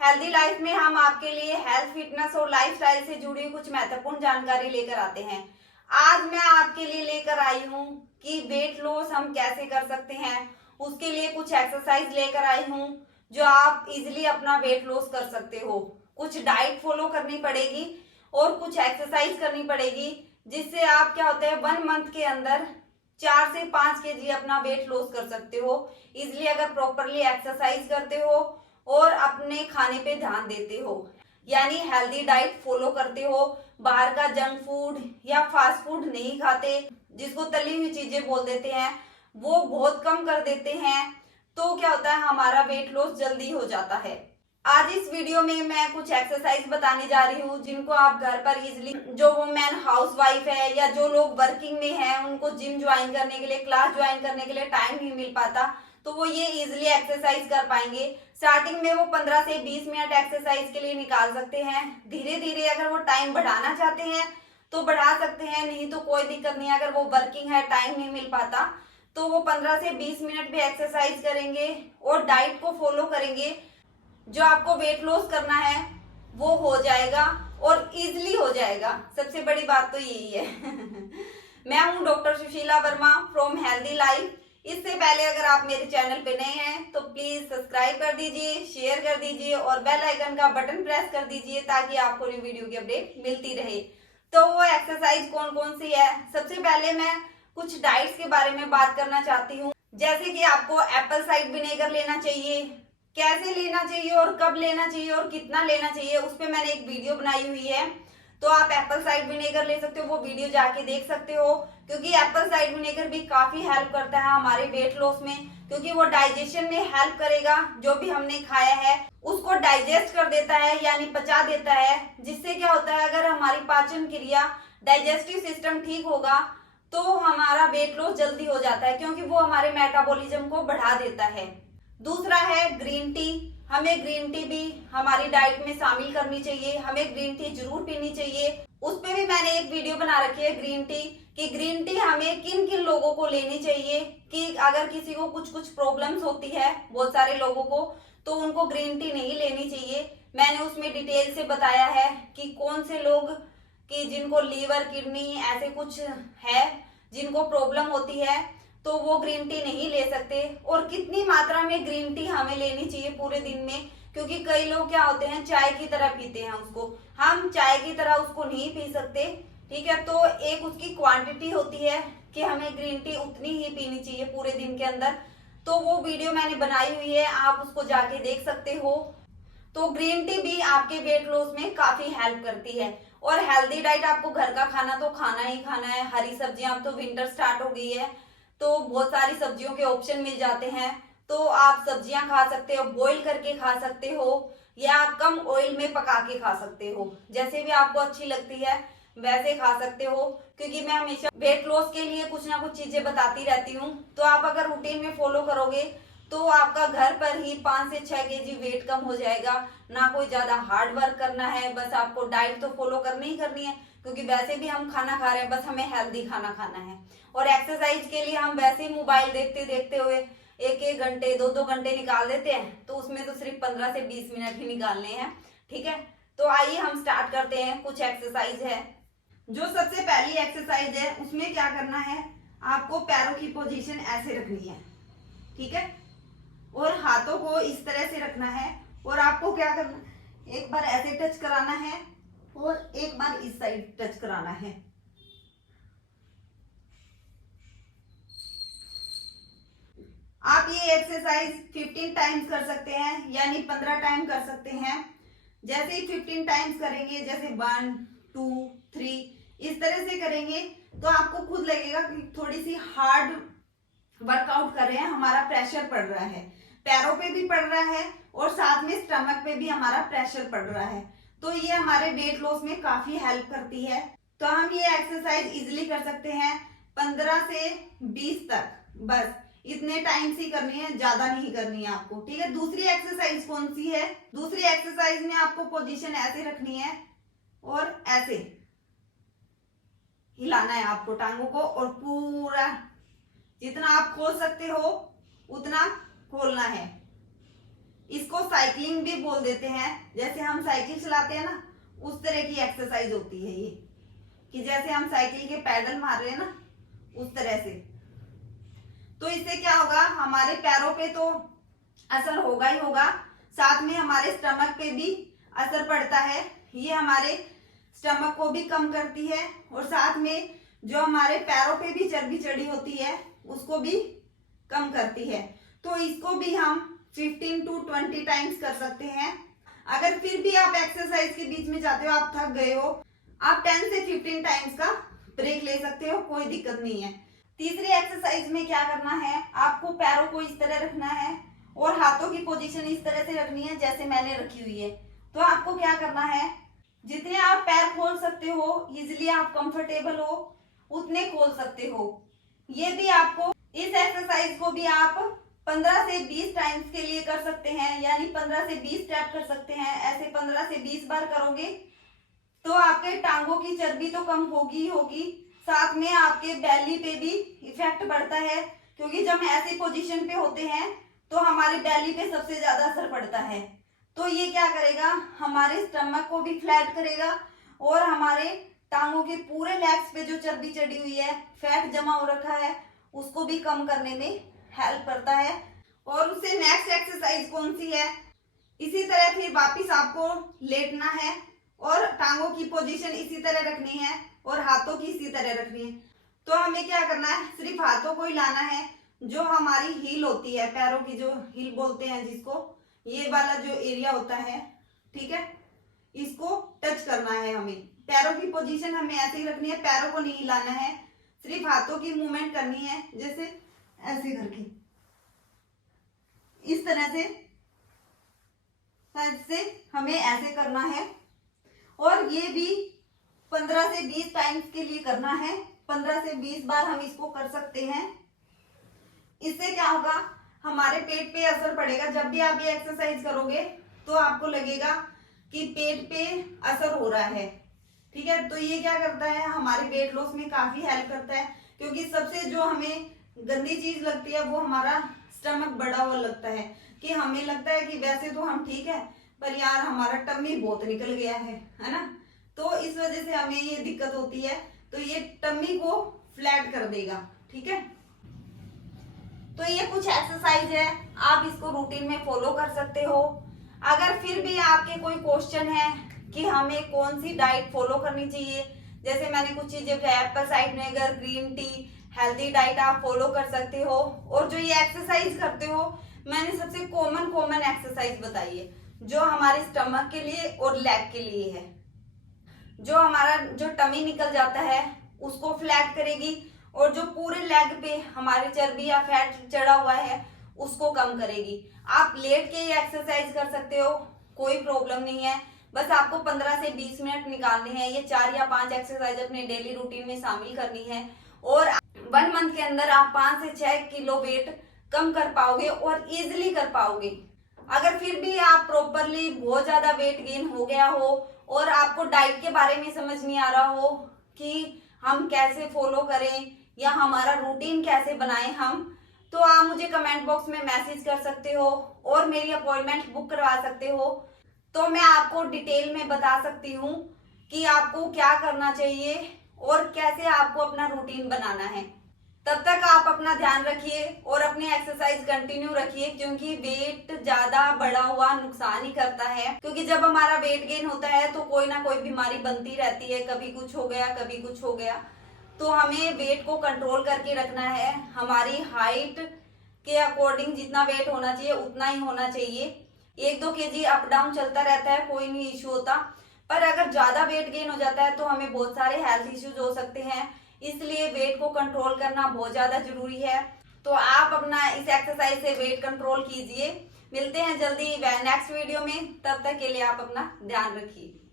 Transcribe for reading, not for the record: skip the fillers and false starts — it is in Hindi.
हेल्दी लाइफ में हम आपके लिए हेल्थ, फिटनेस और लाइफस्टाइल से जुड़ी कुछ महत्वपूर्ण जानकारी लेकर आते हैं। आज मैं आपके लिए लेकर आई हूँ कि वेट लॉस हम कैसे कर सकते हैं। उसके लिए कुछ एक्सरसाइज लेकर आई हूँ जो आप इजिली अपना वेट लॉस कर सकते हो। कुछ डाइट फॉलो करनी पड़ेगी और कुछ एक्सरसाइज करनी पड़ेगी, जिससे आप क्या होता है 1 मंथ के अंदर 4 से 5 kg अपना वेट लॉस कर सकते हो इजिली, अगर प्रॉपरली एक्सरसाइज करते हो और अपने खाने पे ध्यान देते हो, यानी हेल्दी डाइट फॉलो करते हो, बाहर का जंक फूड या फास्ट फूड नहीं खाते, जिसको तली हुई चीजें बोल देते हैं, वो बहुत कम कर देते हैं। तो क्या होता है हमारा वेट लॉस जल्दी हो जाता है। आज इस वीडियो में मैं कुछ एक्सरसाइज बताने जा रही हूँ जिनको आप घर पर इजिली, जो वुमेन हाउस वाइफ है या जो लोग वर्किंग में है, उनको जिम ज्वाइन करने के लिए, क्लास ज्वाइन करने के लिए टाइम नहीं मिल पाता, तो वो ये इजिली एक्सरसाइज कर पाएंगे। स्टार्टिंग में वो 15 से 20 मिनट एक्सरसाइज के लिए निकाल सकते हैं। धीरे धीरे अगर वो टाइम बढ़ाना चाहते हैं तो बढ़ा सकते हैं, नहीं तो कोई दिक्कत नहीं है। अगर वो वर्किंग है, टाइम नहीं मिल पाता, तो वो 15 से 20 मिनट भी एक्सरसाइज करेंगे और डाइट को फॉलो करेंगे। जो आपको वेट लॉस करना है वो हो जाएगा और इजिली हो जाएगा। सबसे बड़ी बात तो यही है। मैं हूं doctor Sushila Verma from healthy life. इससे पहले अगर आप मेरे चैनल पे नए हैं तो प्लीज सब्सक्राइब कर दीजिए, शेयर कर दीजिए और बेल आइकन का बटन प्रेस कर दीजिए ताकि आपको न्यू वीडियो की अपडेट मिलती रहे। तो वो एक्सरसाइज कौन कौन सी है, सबसे पहले मैं कुछ डाइट्स के बारे में बात करना चाहती हूँ। जैसे कि आपको एप्पल साइड विनेगर लेना चाहिए, कैसे लेना चाहिए और कब लेना चाहिए और कितना लेना चाहिए, उस पर मैंने एक वीडियो बनाई हुई है। तो आप एप्पल साइड विनेगर ले सकते हो, वो वीडियो जाके देख सकते हो, क्योंकि एप्पल साइड विनेगर भी काफी हेल्प करता है हमारे वेट लॉस में, क्योंकि वो डाइजेशन में हेल्प करेगा। जो भी हमने खाया है उसको डाइजेस्ट कर देता है, यानी पचा देता है, जिससे क्या होता है अगर हमारी पाचन क्रिया, डाइजेस्टिव सिस्टम ठीक होगा तो हमारा वेट लॉस जल्दी हो जाता है, क्योंकि वो हमारे मेटाबॉलिज्म को बढ़ा देता है। दूसरा है ग्रीन टी। हमें ग्रीन टी भी हमारी डाइट में शामिल करनी चाहिए, हमें ग्रीन टी जरूर पीनी चाहिए। उस पे भी मैंने एक वीडियो बना रखी है ग्रीन टी, कि ग्रीन टी हमें किन किन लोगों को लेनी चाहिए, कि अगर किसी को कुछ कुछ प्रॉब्लम्स होती है, बहुत सारे लोगों को, तो उनको ग्रीन टी नहीं लेनी चाहिए। मैंने उसमें डिटेल से बताया है कि कौन से लोग, कि जिनको लीवर, किडनी ऐसे कुछ है, जिनको प्रॉब्लम होती है, तो वो ग्रीन टी नहीं ले सकते, और कितनी मात्रा में ग्रीन टी हमें लेनी चाहिए पूरे दिन में। क्योंकि कई लोग क्या होते हैं चाय की तरह पीते हैं उसको, हम चाय की तरह उसको नहीं पी सकते, ठीक है। तो एक उसकी क्वांटिटी होती है कि हमें ग्रीन टी उतनी ही पीनी चाहिए पूरे दिन के अंदर। तो वो वीडियो मैंने बनाई हुई है, आप उसको जाके देख सकते हो। तो ग्रीन टी भी आपके वेट लॉस में काफी हेल्प करती है। और हेल्दी डाइट, आपको घर का खाना तो खाना ही खाना है। हरी सब्जियां, अब तो विंटर स्टार्ट हो गई है तो बहुत सारी सब्जियों के ऑप्शन मिल जाते हैं, तो आप सब्जियां खा सकते हो, बॉईल करके खा सकते हो या कम ऑयल में पका के खा सकते हो, जैसे भी आपको अच्छी लगती है वैसे खा सकते हो। क्योंकि मैं हमेशा वेट लॉस के लिए कुछ ना कुछ चीजें बताती रहती हूँ, तो आप अगर रूटीन में फॉलो करोगे तो आपका घर पर ही 5 से 6 kg वेट कम हो जाएगा। ना कोई ज्यादा हार्ड वर्क करना है, बस आपको डाइट तो फॉलो करनी ही करनी है, क्योंकि वैसे भी हम खाना खा रहे हैं, बस हमें हेल्दी खाना खाना है। और एक्सरसाइज के लिए हम वैसे ही मोबाइल देखते देखते हुए 1-1 घंटे 2-2 घंटे निकाल देते हैं, तो उसमें तो सिर्फ 15 से 20 मिनट ही निकालने हैं, ठीक है। तो आइए हम स्टार्ट करते हैं। कुछ एक्सरसाइज है। जो सबसे पहली एक्सरसाइज है उसमें क्या करना है, आपको पैरों की पोजीशन ऐसे रखनी है, ठीक है, और हाथों को इस तरह से रखना है। और आपको क्या करना, एक बार ऐसे टच कराना है और एक बार इस साइड टच कराना है। आप ये एक्सरसाइज 15 टाइम्स कर सकते हैं, यानी 15 टाइम कर सकते हैं। जैसे ही 15 टाइम्स करेंगे, जैसे 1 2 3 इस तरह से करेंगे, तो आपको खुद लगेगा कि थोड़ी सी हार्ड वर्कआउट कर रहे हैं, हमारा प्रेशर पड़ रहा है, पैरों पे भी पड़ रहा है और साथ में स्टमक पे भी हमारा प्रेशर पड़ रहा है। तो ये हमारे वेट लॉस में काफी हेल्प करती है। तो हम ये एक्सरसाइज इजिली कर सकते हैं 15 से 20 तक, बस इतने टाइम ही करनी है, ज्यादा नहीं करनी है आपको, ठीक है। दूसरी एक्सरसाइज कौन सी है, दूसरी एक्सरसाइज में आपको पोजीशन ऐसे रखनी है और ऐसे हिलाना है आपको टांगों को, और पूरा जितना आप खोल सकते हो उतना खोलना है, इसको साइकिलिंग भी बोल देते हैं। जैसे हम साइकिल चलाते हैं ना, उस तरह की एक्सरसाइज होती है ये, कि जैसे हम साइकिल के पैडल मार रहे हैं ना, उस तरह से। तो इससे क्या होगा, हमारे पैरों पे तो असर होगा ही होगा, साथ में हमारे स्टमक पे भी असर पड़ता है। ये हमारे स्टमक को भी कम करती है और साथ में जो हमारे पैरों पे भी चर्बी चढ़ी होती है उसको भी कम करती है। तो इसको भी हम 15 to 20 टाइम्स कर सकते हैं। अगर फिर भी आप एक्सरसाइज के बीच में जाते हो, आप थक गए हो, आप 10 से 15 टाइम्स का ब्रेक ले सकते हो, कोई दिक्कत नहीं है। तीसरी एक्सरसाइज में क्या करना है, आपको पैरों को इस तरह रखना है और हाथों की पोजीशन इस तरह से रखनी है जैसे मैंने रखी हुई है। तो आपको क्या करना है, जितने आप पैर खोल सकते हो, इजिली आप कंफर्टेबल हो, उतने खोल सकते हो। ये भी आपको, इस एक्सरसाइज को भी आप 15 से 20 टाइम्स के लिए कर सकते हैं, यानी 15 से 20 स्टेप कर सकते हैं। ऐसे 15 से 20 बार करोगे तो आपके टांगों की चर्बी तो कम होगी ही होगी, साथ में आपके बैली पे भी इफेक्ट पड़ता है, क्योंकि जब हम ऐसी पोजीशन पे होते हैं तो हमारे बैली पे सबसे ज्यादा असर पड़ता है। तो ये क्या करेगा, हमारे स्टमक को भी फ्लैट करेगा और हमारे टांगों के पूरे लेग्स पे जो चर्बी चढ़ी हुई है, फैट जमा हो रखा है, उसको भी कम करने में हेल्प करता है। और उससे नेक्स्ट एक्सरसाइज कौन सी है, इसी तरह फिर वापिस आपको लेटना है और टांगों की पोजीशन इसी तरह रखनी है और हाथों की इसी तरह रखनी है। तो हमें क्या करना है, सिर्फ हाथों को ही लाना है, जो हमारी हील होती है, पैरों की जो हील बोलते हैं जिसको, ये वाला जो एरिया होता है, ठीक है, इसको टच करना है हमें। पैरों की पोजीशन हमें ऐसे ही रखनी है, पैरों को नहीं हिलाना है, सिर्फ हाथों की मूवमेंट करनी है, जैसे ऐसे करके, इस तरह से हमें ऐसे करना है। और ये भी 15 से 20 टाइम्स के लिए करना है, 15 से 20 बार हम इसको कर सकते हैं। इससे क्या होगा, हमारे पेट पे असर पड़ेगा। जब भी आप ये एक्सरसाइज करोगे तो आपको लगेगा कि पेट पे असर हो रहा है, ठीक है। तो ये क्या करता है, हमारे वेट लॉस में काफी हेल्प करता है, क्योंकि सबसे जो हमें गंदी चीज लगती है वो हमारा स्टमक बड़ा हुआ लगता है, कि हमें लगता है कि वैसे तो हम ठीक है, पर यार हमारा टम्मी बहुत निकल गया है ना। तो इस वजह से हमें ये दिक्कत होती है। तो ये टम्मी को फ्लैट कर देगा, ठीक है। तो ये कुछ एक्सरसाइज है, आप इसको रूटीन में फॉलो कर सकते हो। अगर फिर भी आपके कोई क्वेश्चन है कि हमें कौन सी डाइट फॉलो करनी चाहिए, जैसे मैंने कुछ चीजें Apple cider vinegar, green tea, healthy diet आप फॉलो कर सकते हो। और जो ये एक्सरसाइज करते हो, मैंने सबसे कॉमन एक्सरसाइज बताई है, जो हमारे स्टमक के लिए और लेग के लिए है। जो हमारा जो टमी निकल जाता है उसको फ्लैट करेगी, और जो पूरे लेग पे हमारे चर्बी या फैट चढ़ा हुआ है उसको कम करेगी। आप लेट के ये एक्सरसाइज कर सकते हो, कोई प्रॉब्लम नहीं है। बस आपको 15 से 20 मिनट निकालने हैं। ये 4 या 5 एक्सरसाइज अपने डेली रूटीन में शामिल करनी है, और 1 मंथ के अंदर आप 5 से 6 किलो वेट कम कर पाओगे और इजिली कर पाओगे। अगर फिर भी आप प्रॉपरली बहुत ज्यादा वेट गेन हो गया हो और आपको डाइट के बारे में समझ नहीं आ रहा हो कि हम कैसे फॉलो करें या हमारा रूटीन कैसे बनाएं हम, तो आप मुझे कमेंट बॉक्स में मैसेज कर सकते हो और मेरी अपॉइंटमेंट बुक करवा सकते हो। तो मैं आपको डिटेल में बता सकती हूँ कि आपको क्या करना चाहिए और कैसे आपको अपना रूटीन बनाना है। तब तक आप अपना ध्यान रखिए और अपनी एक्सरसाइज कंटिन्यू रखिए, क्योंकि वेट ज्यादा बढ़ा हुआ नुकसान ही करता है। क्योंकि जब हमारा वेट गेन होता है तो कोई ना कोई बीमारी बनती रहती है, कभी कुछ हो गया कभी कुछ हो गया। तो हमें वेट को कंट्रोल करके रखना है। हमारी हाइट के अकॉर्डिंग जितना वेट होना चाहिए उतना ही होना चाहिए। 1-2 kg अप डाउन चलता रहता है, कोई नहीं इश्यू होता। पर अगर ज्यादा वेट गेन हो जाता है तो हमें बहुत सारे हेल्थ इश्यूज हो सकते हैं, इसलिए वेट को कंट्रोल करना बहुत ज्यादा जरूरी है। तो आप अपना इस एक्सरसाइज से वेट कंट्रोल कीजिए। मिलते हैं जल्दी नेक्स्ट वीडियो में, तब तक के लिए आप अपना ध्यान रखिए।